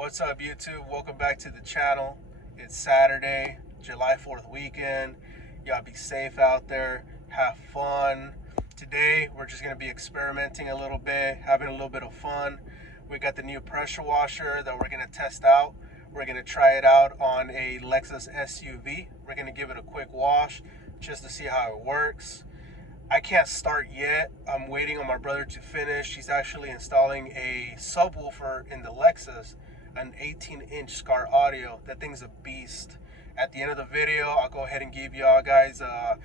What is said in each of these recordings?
What's up, YouTube? Welcome back to the channel. It's Saturday, July 4th weekend. Y'all be safe out there. Have fun. Today, we're just going to be experimenting a little bit, having a little bit of fun. We got the new pressure washer that we're going to test out. We're going to try it out on a Lexus SUV. We're going to give it a quick wash just to see how it works. I can't start yet. I'm waiting on my brother to finish. He's actually installing a subwoofer in the Lexus, an 18-inch Scar Audio. That thing's a beast. At the end of the video, I'll go ahead and give y'all guys a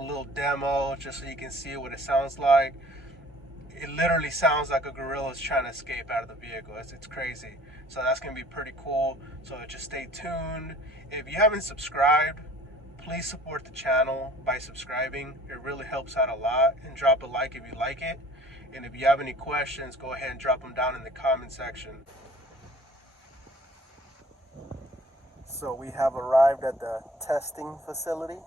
little demo just so you can see what it sounds like. It literally sounds like a gorilla's trying to escape out of the vehicle. It's crazy. So that's going to be pretty cool. So just stay tuned. If you haven't subscribed, please support the channel by subscribing. It really helps out a lot. And drop a like if you like it. And if you have any questions, go ahead and drop them down in the comment section. So we have arrived at the testing facility.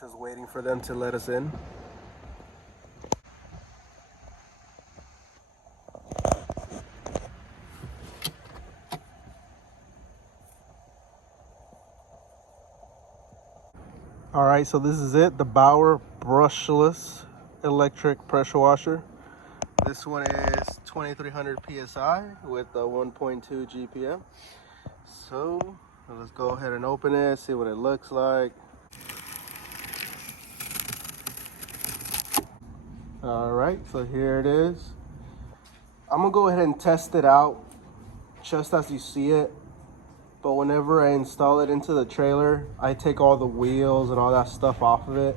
Just waiting for them to let us in. All right, so this is it, the Bauer brushless electric pressure washer. This one is 2300 psi with a 1.2 GPM. So let's go ahead and open it, see what it looks like. All right, so here it is. I'm gonna go ahead and test it out just as you see it. But whenever I install it into the trailer, I take all the wheels and all that stuff off of it.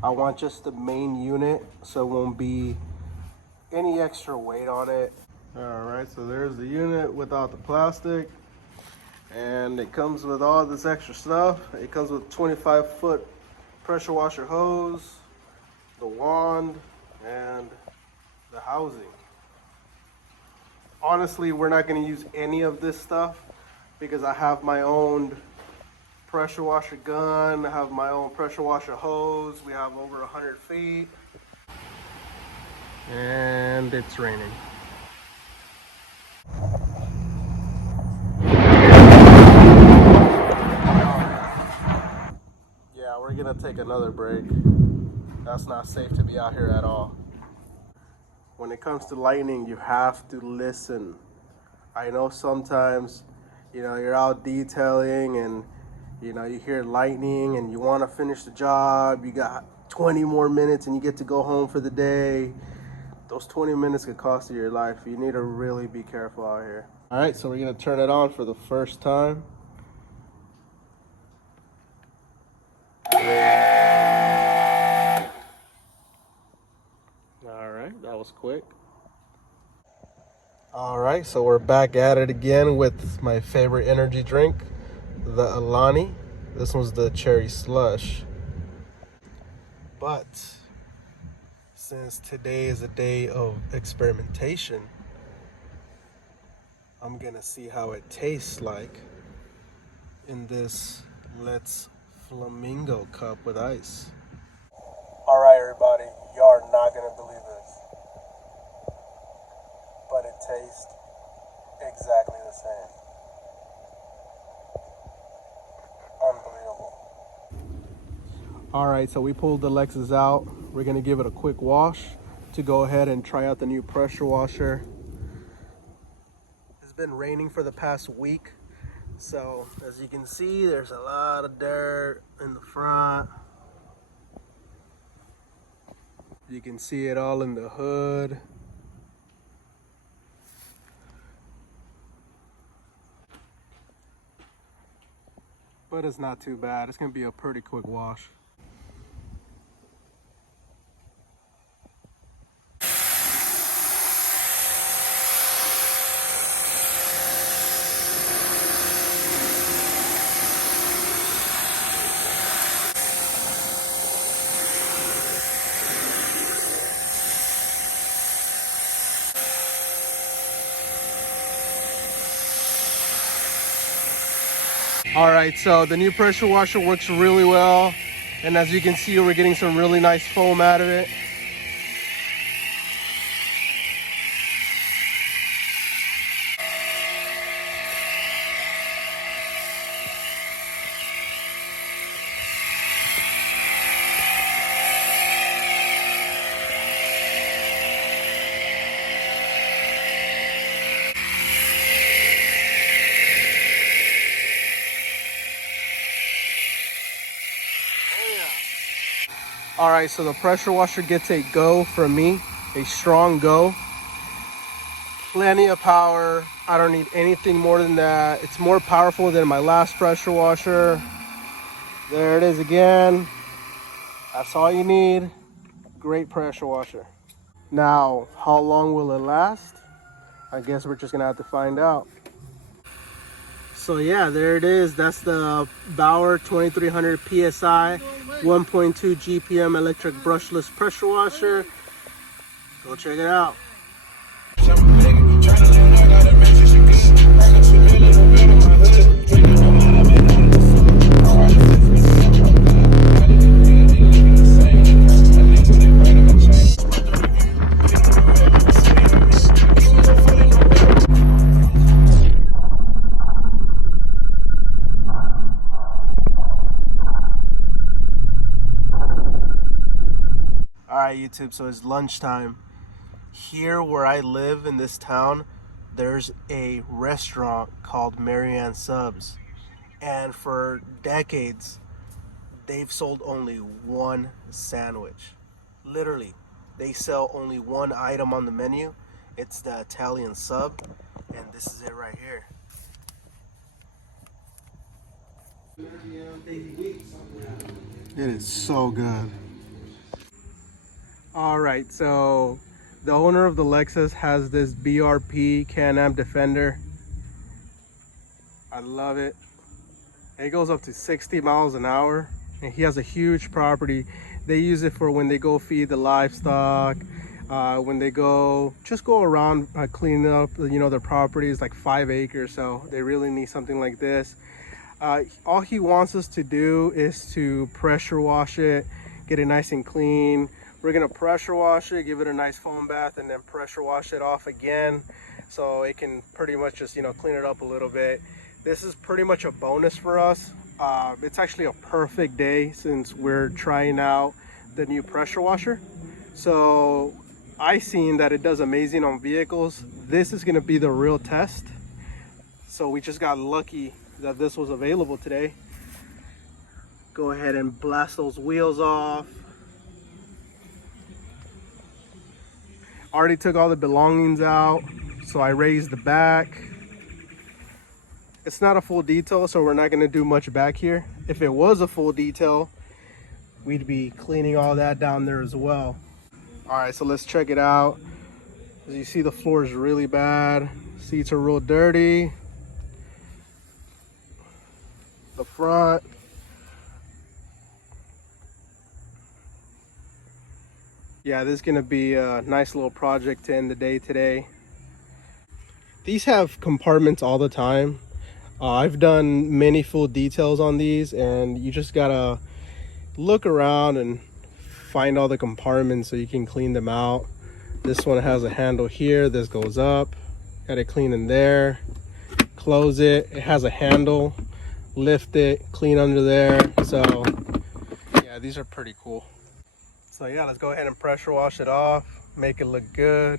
I want just the main unit, so it won't be any extra weight on it. All right, so there's the unit without the plastic. And it comes with all this extra stuff. It comes with 25-foot pressure washer hose, the wand, and the housing. Honestly, we're not gonna use any of this stuff because I have my own pressure washer gun, I have my own pressure washer hose. We have over 100 feet. And it's raining. Yeah, we're gonna take another break. That's not safe to be out here at all. When it comes to lightning, you have to listen. I know sometimes, you know, you're out detailing and, you know, you hear lightning and you want to finish the job. You got 20 more minutes and you get to go home for the day. Those 20 minutes could cost you your life. You need to really be careful out here. All right, so we're going to turn it on for the first time. All right, that was quick. All right, so we're back at it again with my favorite energy drink, the lol.I. This one's the cherry slush. But since today is a day of experimentation, I'm gonna see how it tastes like in this Let's Flamingo cup with ice. All right, everybody, y'all are not gonna believe this, but it tastes exactly the same. Unbelievable. All right, so we pulled the Lexus out. We're gonna give it a quick wash to go ahead and try out the new pressure washer. It's been raining for the past week, so as you can see, there's a lot of dirt in the front. You can see it all in the hood. But it's not too bad. It's gonna be a pretty quick wash. All right, so the new pressure washer works really well. And as you can see, we're getting some really nice foam out of it. All right, so the pressure washer gets a go from me, a strong go. Plenty of power. I don't need anything more than that. It's more powerful than my last pressure washer. There it is again. That's all you need. Great pressure washer. Now, how long will it last? I guess we're just gonna have to find out. So yeah, there it is. That's the Bauer 2300 PSI 1.2 GPM electric brushless pressure washer. Go check it out. All right, YouTube, so it's lunchtime. Here where I live in this town, there's a restaurant called Marianne Subs. And for decades, they've sold only one sandwich. Literally, they sell only one item on the menu. It's the Italian sub, and this is it right here. It is so good. All right, so the owner of the Lexus has this BRP Can-Am Defender. I love it. It goes up to 60 miles an hour, and he has a huge property. They use it for when they go feed the livestock, when they go around cleaning up, their property is like 5 acres, so they really need something like this. All he wants us to do is to pressure wash it, get it nice and clean. We're gonna pressure wash it, give it a nice foam bath, and then pressure wash it off again, so it can pretty much just clean it up a little bit. This is pretty much a bonus for us. It's actually a perfect day since we're trying out the new pressure washer. So I seen that it does amazing on vehicles. This is gonna be the real test. So we just got lucky that this was available today. Go ahead and blast those wheels off. Already took all the belongings out, so I raised the back. It's not a full detail, so we're not going to do much back here. If it was a full detail, we'd be cleaning all that down there as well. All right, so let's check it out. As you see, the floor is really bad. Seats are real dirty. The front. Yeah, this is going to be a nice little project to end the day today. These have compartments all the time. I've done many full details on these, and you just gotta look around and find all the compartments so you can clean them out. This one has a handle here. This goes up. Gotta clean in there. Close it. It has a handle. Lift it. Clean under there. So yeah, these are pretty cool. So yeah, let's go ahead and pressure wash it off. Make it look good.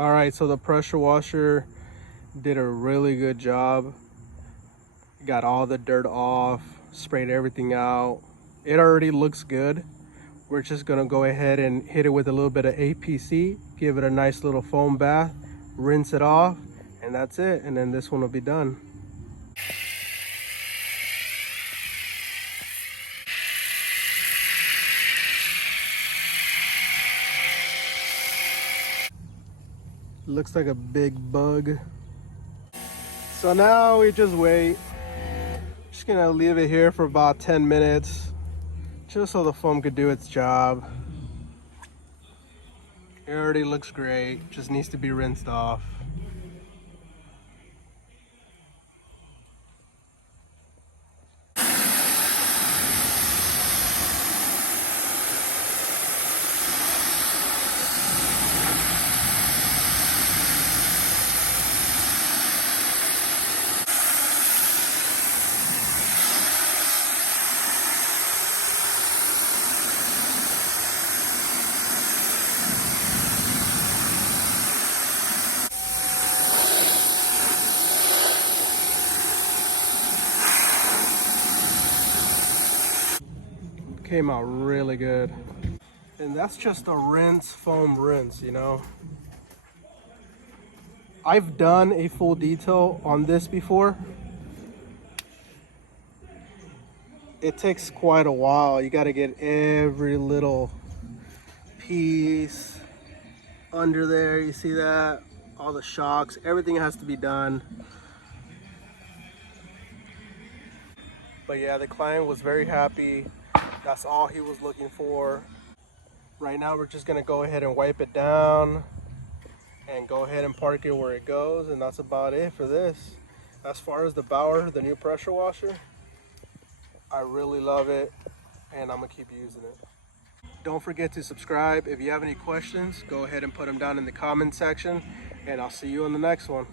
All right, so the pressure washer did a really good job. Got all the dirt off, sprayed everything out. It already looks good. We're just gonna go ahead and hit it with a little bit of APC, give it a nice little foam bath, rinse it off, and that's it. And then this one will be done. Looks like a big bug. So now we just wait. Just gonna leave it here for about 10 minutes, just so the foam could do its job. It already looks great, just needs to be rinsed off. Came out really good. And that's just a rinse, foam rinse, you know. I've done a full detail on this before. It takes quite a while. You got to get every little piece under there. You see that? All the shocks, everything has to be done. But yeah, the client was very happy. That's all he was looking for. Right now we're just gonna go ahead and wipe it down and go ahead and park it where it goes, and that's about it for this. As far as the Bauer, the new pressure washer, I really love it and I'm gonna keep using it. Don't forget to subscribe. If you have any questions, go ahead and put them down in the comment section, and I'll see you in the next one.